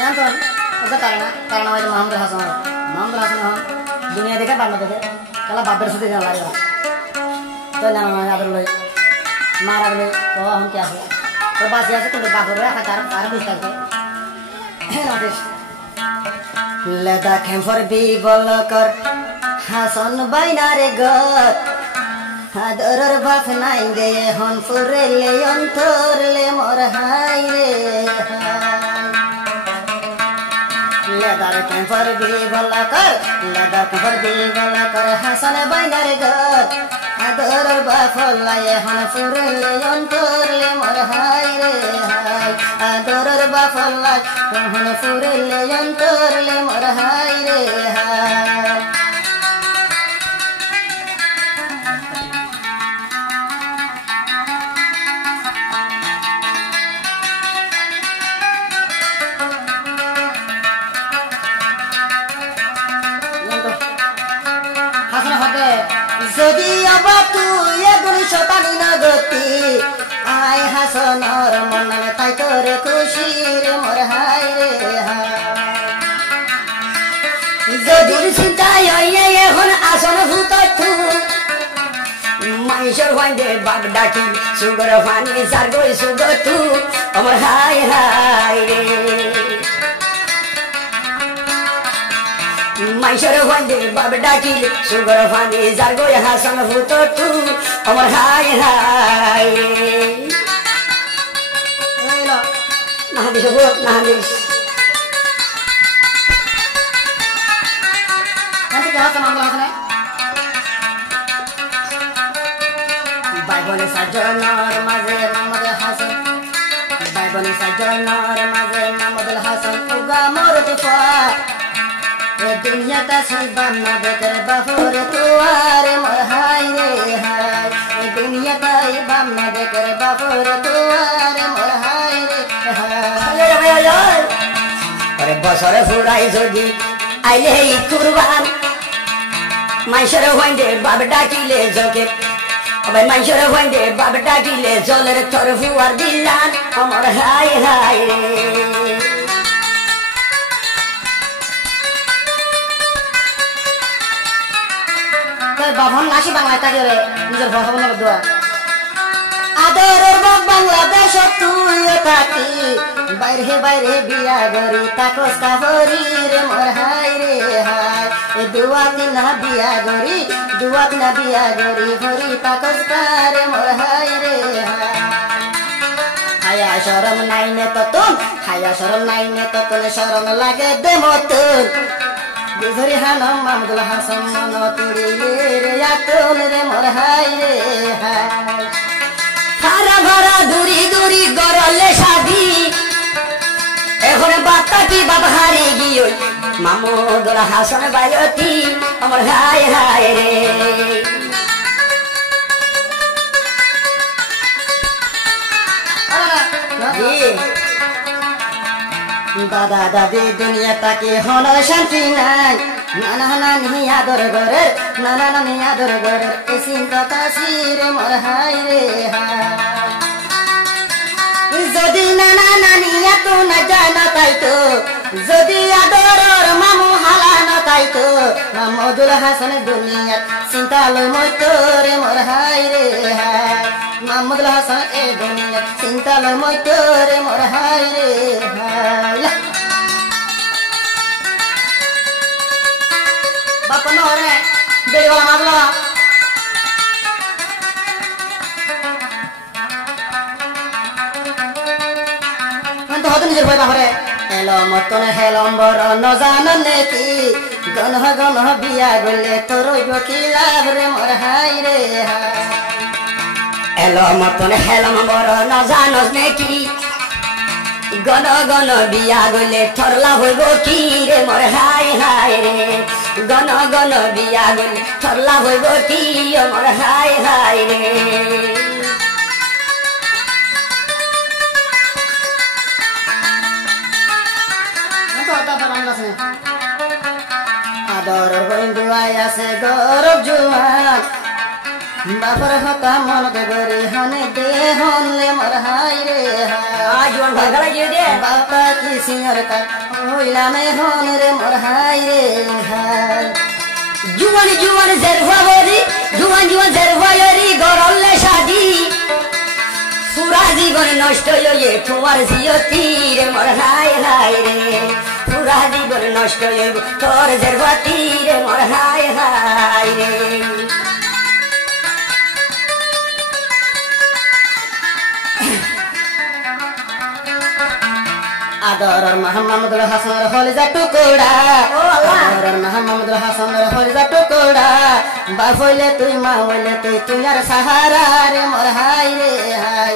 এখন তো ওটা তারা নাম হয়তো মাহমুদুল হাসান এখন দুনিয়া দেখে বাংলা দেখে খেলা বাপের সাথে জানা লাগে তো জানা নয় আদর লই মারা বলে তো এখন কি আছে তো বাঁচি আছে কিন্তু বাপর রাখা তার বুঝতে থাকবে লেদা খেমফর বিবল কর হাসন বাইনারে গর আদরের বাপ নাই গে হন ফুরেলে অন্তরলে মোর হাই রে লেদার খেমফর বিবল কর লেদার খেমফর বিবল কর হাসন বাইনারে গর আদরের বাপ লাই হন ফুরেলে অন্তরলে মোর হাই রে হাই আদরের বাপ লাই হন ফুরেলে অন্তরলে মোর হাই রে হাই যদি অবা তুই এগুলি শতানি না গতি আয় হাসনর মননে তাই তোরে খুশি রে মোর হাই রে যদি চিন্তায় এখন আসন ভূত মানুষের ভাইদে বাপ ডাকি সুগর পানি সার গই সুগর তু আমার হাই হাই রে মানুষের ভাইদে বাপ ডাকি সুগর পানি সার গই হাসন ভূত তু আমার হাই হাই না দিস না দিস বাইবনে সাজনার মাঝে মোহাম্মদ হাসান বাইবনে সাজনার মাঝে মোহাম্মদ হাসান উগা মোর তুফা এ দুনিয়াটা সইবাম না বেকার বাহর তুয়ারে মোর হাই রে হাই এ দুনিয়াটা ইবাম না বেকার বাহর তুয়ারে মোর হাই রে হাই আরে বছরে ফুরাই যদি আইলে কুরবান মাইশের হইন্দে বাপ ডাকিলে জকে আবার মাইশের হইন্দে বাপ ডাকিলে জলের তর ফুয়ার দিলান আমার হাই হাই রে বাবন নাসি বাংলায় থাকে রে নিজের ভাষা বলার দোয়া আদরের বাপ বাংলাদেশ তুইও থাকি বাইরে বাইরে বিয়া গরি তাকস কাহরি রে মোর হাই রে হাই এ দুয়াত না বিয়া গরি হরি তাকস কারে মোর হাই রে হায়া শরম নাই নে ততুন হায়া শরম নাই নে ততুন শরম লাগে দে মতুন বুঝরি হানম মাহমুদুল হাসান মন তুড়িলে রে আতুন রে মোর হাই রে হাই হারা ভরা দূরি দূরি গরলে শাদি এখন বার্তা কি বাবা হারি গিয়ে মাহমুদুল হাসান বায়তি আমার হাই হাই রে দাদা দাদি দুনিয়াটাকে হন শান্তি নাই নানা নানি আদর ঘরের নানা নানি আদর ঘরের এ চিন্তা তাসিরে মোর হাই রে হাই যদি নানা নানি এত না যায় না তাই তো যদি আদরর মামু হালা না তাই তো মাহমুদুল হাসান দুনিয়ার চিন্তা লই মই তোরে মোর হাই রে হাই মাহমুদুল হাসান এ দুনিয়ার চিন্তা লই মই তোরে মোর হাই রে হাই বাপ ন রে বেড়িওয়ালা মাগলা তো হতো নিজের ভয় বাপরে এলো মতন হেলম্বর ন জাননে কি গনহ গনহ বিয়া গলে তোর কি লাভ রে মোর হাই রে হাই এলো মতন হেলম্বর ন জানস নে কি গন গন বিয়া গলে তোর লাভ হইব কি রে মোর হাই হাই রে গন গন বিয়া গলে তোর লাভ হইব কি মোর হাই হাই রে আদর বন্ধু আছে গৌরব জুয়ান বাপর হতা মন গরি হনে দে হনলে মর হাই রে হাই জোয়ান ভাই গলা গিয়ে দে বাপা কি সিংহর কা হইলামে হন রে মর হাই রে হাই জুয়ান জুয়ান জেরফা বরি জুয়ান জুয়ান জেরফা বরি গরলে শাদি পুরা জীবন নষ্ট হয়ে তোমার জিয়তি রে মর হাই হাই রে পুরা জীবন নষ্ট হয়ে তোর জেরফাতি রে মর হাই হাই রে আদরর মোহাম্মদুল হাসানের হলিজা টুকুড়া আদরর মোহাম্মদুল হাসানের হলিজা টুকুড়া বাপ হইলে তুই মা হইলে তুই আর সাহারা রে মোর হাই রে হাই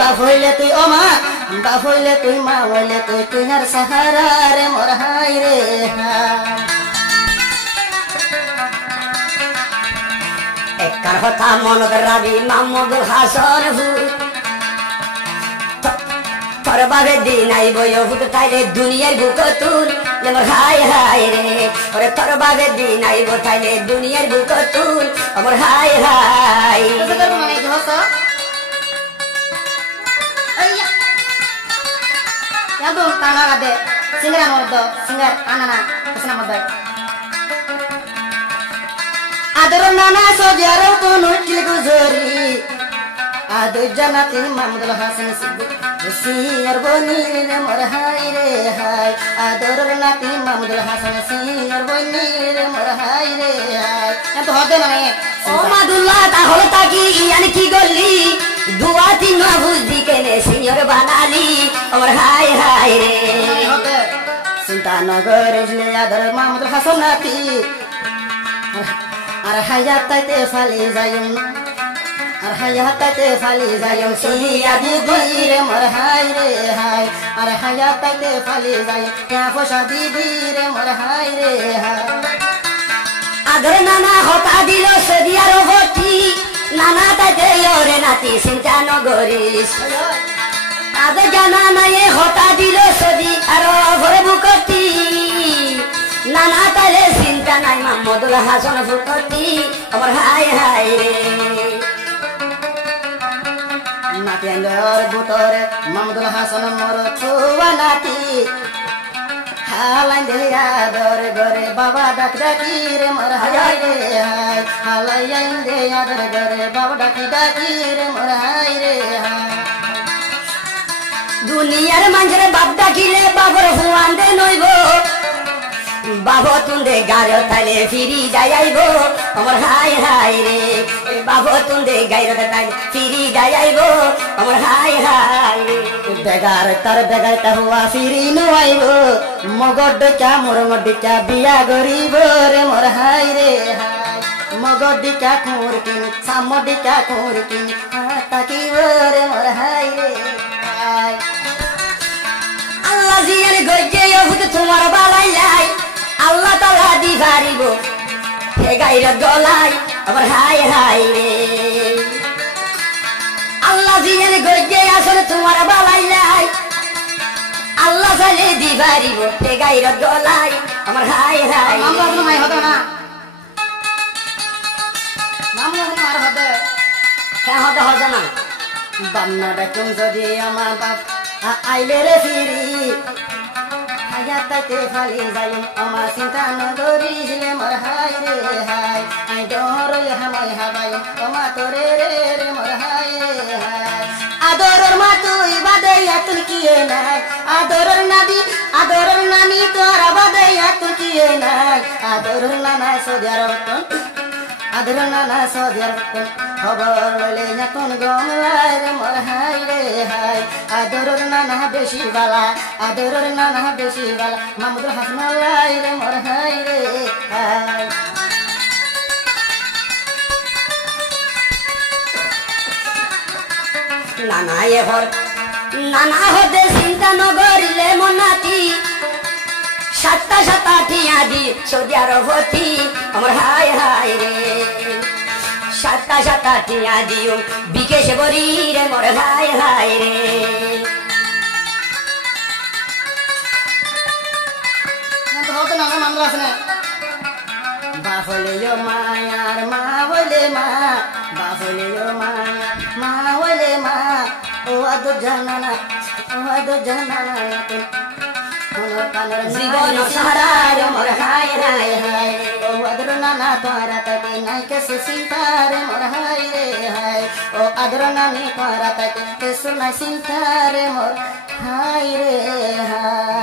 বাপ হইলে তুই ও মা বাপ হইলে তুই মা হইলে তুই আর সাহারা রে মোর হাই রে হাই একটার কথা মনত রাবি মাহমুদুল হাসান তোর বাবে দিন আইব ইহুদ তাইলে দুনিয়ার বুক তুল মোর হাই হাই রে ওরে তোর বাবে দিন আইব তাইলে দুনিয়ার বুক তুল মোর হাই হাই আদর নানা সোজার তো নটিল গুজরি আদর জানাতি মাহমুদুল হাসান সিয়ার বনিল মোর হাই রে হাই আদর নাতি মাহমুদুল হাসান সিয়ার বনিল মোর হাই রে হাই এত হতে মানে ও মাদুল্লাহ তাহলে তাকি ইয়ানি কি গল্লি দুয়া তিন বুঝি কেনে সিয়র বানালি মোর হাই হাই রে চিন্তা নগরে আদর মাহমুদুল হাসান নাতি আর হায়াত তাইতে ফালি যাইম আর হায়াত তাইতে ফালি যাইম সিয়া দিদি রে মোর হাই রে হাই আর হায়াত তাইতে ফালি যাইম কে পয়সা দিদি রে মোর হাই রে হাই আদর নানা হতা দিল সদিয়ার ভটি নানা তাইতে ওরে নাতি চিন্তা নগরিস আদর জানা নাই হতা দিল সদি আর ভরে বুকটি নানা তাইলে চিন্তা নাই মাহমুদুল হাসান ফুকটি আমার হাই হাই রে নাতি আন্দর বুতরে মাহমুদুল হাসান মোর ছুয়া নাতি হালাই দে আদর গরে বাবা ডাক ডাকি রে মোর হাই রে হাই হালাই দে আদর গরে বাবা ডাকি ডাকি রে মোর হাই রে হাই দুনিয়ার মানুষের বাপ ডাকিলে বাবর হুয়ান দে নইব বাবু তুন্দে গার তাইলে ফিরি যাইব আমার হাই হাই রে বাবু তুন্দে গাইর তাইলে ফিরি যাইব আমার হাই হাই রে বেগার তার বেগার তা হুয়া ফিরি নইব মগর ডকা মোর মডিকা বিয়া গরিব রে মোর হাই রে হাই মগর ডিকা কোর কিনি সামডিকা কোর কিনি তাকিব রে মোর হাই রে হাই আল্লাহ জিয়ান গজে ইহুদ তোমার বালাই লাই আল্লাহ তাআলা দি পারিব হে গাইর গলাই আমার হাই হাই রে আল্লাহ জিয়ান গজে আসলে তোমার বালাই লাই আল্লাহ চাইলে দি পারিব হে গাইর গলাই আমার হাই হাই মামলা কোনো মাই হতো না মামলা কোনো আর হতো কেন হতে হবে না বান্না ডাকুন যদি আমার বাপ আইলে রে ফিরি হায়াত তাইতে ফালি যাইম আমার চিন্তা নগরিলে মোর হাই রে হাই আই ডরলে হামাই হাবাই তোমা তোরে রে রে মোর হাই রে হাই আদরর মা তুই বাদে তুই কিয়ে নাই আদরর নানি তোর বাদে তুই কিয়ে নাই আদরর নানা সদিয়ার বতন আদর নানা সদিয়ার বতন খবর লইলে নতুন গমলাই রে মোর হাই রে হাই আদরর নানা বেশি বালা আদরর নানা বেশি বালা মাহমুদুল হাসান লাই রে মোর হাই রে হাই নানা এহর নানা হতে চিন্তা নগরিলে মনাতি সাতটা সাতটা ঠিয়া দি সৌদি আরবতি আমার হাই হাই রে সাতটা সাতটা ঠিয়া দিও বিকেশে বরি রে মোর হাই হাই রে হতো না মামলা আছে না বাফলে ও মায়ার মা বলে মা বাফলে ও মায়া মা বলে মা ও আদর জানানা জীবন সারার মোর হায় হায় হায় ও আদর নানা তোরা তাকে নাই কেসে চিন্তার মোর হায় রে হায় ও আদর নানি তোরা তাকে কেসে নাই চিন্তার মোর হায় রে হায়